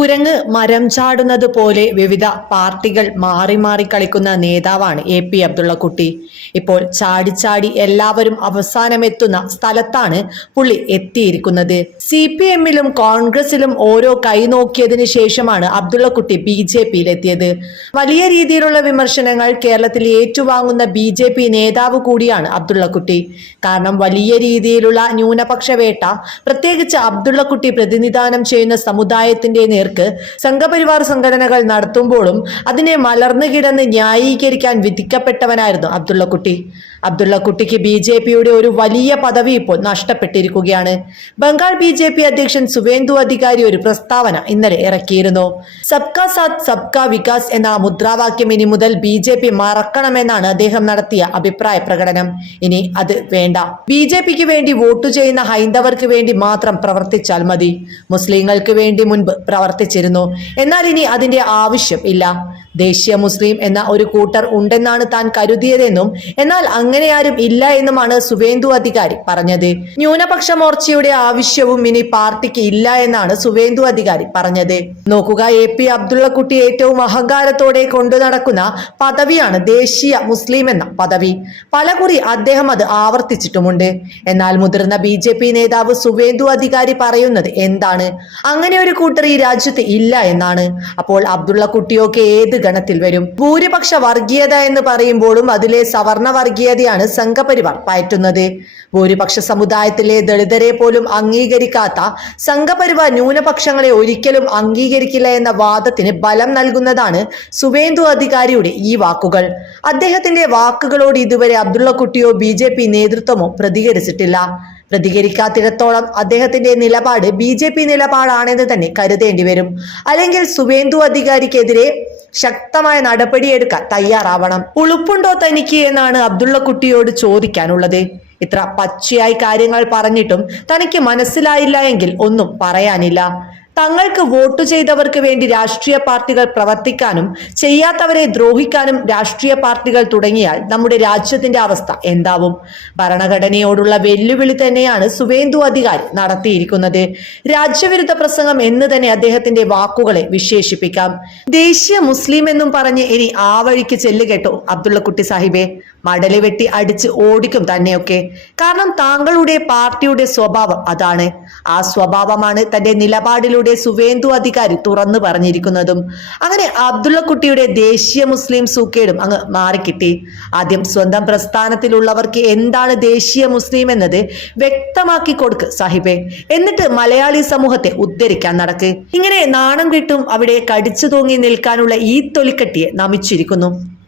കുരങ്ങ് മരം ചാടുന്നത് പോലെ വിവിധ പാർട്ടികൾ മാറി മാറി കളിക്കുന്ന നേതാവാണ് എ പി അബ്ദുള്ളക്കുട്ടി. ഇപ്പോൾ ചാടിച്ചാടി എല്ലാവരും അവസാനമെത്തുന്ന സ്ഥലത്താണ് പുള്ളി എത്തിയിരിക്കുന്നത്. സി പി എമ്മിലും കോൺഗ്രസിലും ഓരോ കൈ നോക്കിയതിനു ശേഷമാണ് അബ്ദുള്ളക്കുട്ടി ബി ജെ പിയിലെത്തിയത്. വലിയ രീതിയിലുള്ള വിമർശനങ്ങൾ കേരളത്തിൽ ഏറ്റുവാങ്ങുന്ന ബി ജെ പി നേതാവ് കൂടിയാണ് അബ്ദുള്ളക്കുട്ടി. കാരണം വലിയ രീതിയിലുള്ള ന്യൂനപക്ഷ വേട്ട പ്രത്യേകിച്ച് അബ്ദുള്ളക്കുട്ടി പ്രതിനിധാനം ചെയ്യുന്ന സമുദായത്തിന്റെ നേർക്ക് സംഘപരിവാർ സംഘടനകൾ നടത്തുമ്പോഴും അതിനെ മലർന്നു കിടന്ന് ന്യായീകരിക്കാൻ വിധിക്കപ്പെട്ടവനായിരുന്നു അബ്ദുള്ളക്കുട്ടി. അബ്ദുള്ളക്കുട്ടിക്ക് ബി ജെ പിയുടെ ഒരു വലിയ പദവി ഇപ്പോൾ നഷ്ടപ്പെട്ടിരിക്കുകയാണ്. ബംഗാൾ ബി ജെ പി അധ്യക്ഷൻ സുവേന്ദു അധികാരി ഒരു പ്രസ്താവന ഇന്നലെ ഇറക്കിയിരുന്നു. സബ്കാ സാത്ത് സബ്കാ വികാസ് എന്ന മുദ്രാവാക്യം ഇനി മുതൽ ബി ജെ പി മറക്കണമെന്നാണ് അദ്ദേഹം നടത്തിയ അഭിപ്രായ പ്രകടനം. ഇനി അത് വേണ്ട. ബി ജെ പിക്ക് വേണ്ടി വോട്ട് ചെയ്യുന്ന ഹൈന്ദവർക്ക് വേണ്ടി മാത്രം പ്രവർത്തിച്ചാൽ മതി. മുസ്ലിങ്ങൾക്ക് വേണ്ടി മുൻപ് പ്രവർത്തിച്ചിരുന്നു എന്നാൽ ഇനി അതിന്റെ ആവശ്യം ഇല്ല. ദേശീയ മുസ്ലിം എന്ന ഒരു കൂട്ടർ ഉണ്ടെന്നാണ് താൻ കരുതിയതെന്നും എന്നാൽ അങ്ങനെ ആരും ഇല്ല എന്നുമാണ് സുവേന്ദു അധികാരി പറഞ്ഞത്. ന്യൂനപക്ഷ മോർച്ചയുടെ ആവശ്യവും ഇനി പാർട്ടിക്ക് ഇല്ല എന്നാണ് സുവേന്ദു അധികാരി പറഞ്ഞത്. നോക്കുക എ പി അബ്ദുള്ളക്കുട്ടി ഏറ്റവും അഹങ്കാരത്തോടെ കൊണ്ടു നടക്കുന്ന പദവിയാണ് ദേശീയ മുസ്ലിം എന്ന പദവി. പലകുറി അദ്ദേഹം അത് ആവർത്തിച്ചിട്ടുമുണ്ട്. എന്നാൽ മുതിർന്ന ബി ജെ പി നേതാവ് സുവേന്ദു അധികാരി പറയുന്നത് എന്താണ്? അങ്ങനെ ഒരു കൂട്ടർ ഈ രാജ്യത്ത് ഇല്ല എന്നാണ്. അപ്പോൾ അബ്ദുള്ള കുട്ടിയൊക്കെ ഏത് ഗണത്തിൽ വരും. ഭൂരിപക്ഷ വർഗീയത എന്ന് പറയുമ്പോഴും അതിലെ സവർണ വർഗീയതയാണ് സംഘപരിവാർ പയറ്റുന്നത്. ഭൂരിപക്ഷ സമുദായത്തിലെ ദളിതരെ പോലും അംഗീകരിക്കാത്ത സംഘപരിവാർ ന്യൂനപക്ഷങ്ങളെ ഒരിക്കലും അംഗീകരിക്കില്ല എന്ന വാദത്തിന് ബലം നൽകുന്നതാണ് സുവേന്ദു അധികാരിയുടെ ഈ വാക്കുകൾ. അദ്ദേഹത്തിന്റെ വാക്കുകളോട് ഇതുവരെ അബ്ദുള്ള കുട്ടിയോ ബി നേതൃത്വമോ പ്രതികരിച്ചിട്ടില്ല. പ്രതികരിക്കാത്തിടത്തോളം അദ്ദേഹത്തിന്റെ നിലപാട് ബി ജെ പി നിലപാടാണെന്ന് തന്നെ കരുതേണ്ടി വരും അല്ലെങ്കിൽ സുവേന്ദു അധികാരിക്കെതിരെ ശക്തമായ നടപടിയെടുക്കാൻ തയ്യാറാവണം. ഉളുപ്പുണ്ടോ തനിക്ക് എന്നാണ് അബ്ദുള്ള കുട്ടിയോട് ചോദിക്കാനുള്ളത്. ഇത്ര പച്ചയായി കാര്യങ്ങൾ പറഞ്ഞിട്ടും തനിക്ക് മനസ്സിലായില്ല എങ്കിൽ ഒന്നും പറയാനില്ല. തങ്ങൾക്ക് വോട്ട് ചെയ്തവർക്ക് വേണ്ടി രാഷ്ട്രീയ പാർട്ടികൾ പ്രവർത്തിക്കാനും ചെയ്യാത്തവരെ ദ്രോഹിക്കാനും രാഷ്ട്രീയ പാർട്ടികൾ തുടങ്ങിയാൽ നമ്മുടെ രാജ്യത്തിന്റെ അവസ്ഥ എന്താവും? ഭരണഘടനയോടുള്ള വെല്ലുവിളി തന്നെയാണ് സുവേന്ദു അധികാരി നടത്തിയിരിക്കുന്നത്. രാജ്യവിരുദ്ധ പ്രസംഗം എന്ന് തന്നെ അദ്ദേഹത്തിന്റെ വാക്കുകളെ വിശേഷിപ്പിക്കാം. ദേശീയ മുസ്ലിം എന്നും പറഞ്ഞ് ഇനി ആ വഴിക്ക് ചെല്ലുകേട്ടോ അബ്ദുള്ളക്കുട്ടി സാഹിബെ. മടൽ വെട്ടി അടിച്ച് ഓടിക്കും തന്നെയൊക്കെ. കാരണം താങ്കളുടെ പാർട്ടിയുടെ സ്വഭാവം അതാണ്. ആ സ്വഭാവമാണ് തന്റെ നിലപാടിലൂടെ സുവേന്ദു അധികാരി തുറന്നു പറഞ്ഞിരിക്കുന്നതും അങ്ങനെ അബ്ദുള്ള കുട്ടിയുടെ ദേശീയ മുസ്ലിം സൂക്കേടും അങ്ങ് മാറിക്കിട്ടി. ആദ്യം സ്വന്തം പ്രസ്ഥാനത്തിലുള്ളവർക്ക് എന്താണ് ദേശീയ മുസ്ലിം എന്നത് വ്യക്തമാക്കി കൊടുക്ക് സാഹിബെ. എന്നിട്ട് മലയാളി സമൂഹത്തെ ഉദ്ധരിക്കാൻ നടക്ക്. ഇങ്ങനെ നാണം കിട്ടും അവിടെ കടിച്ചു തൂങ്ങി നിൽക്കാനുള്ള ഈ തൊലിക്കെട്ടിയെ നമിച്ചിരിക്കുന്നു.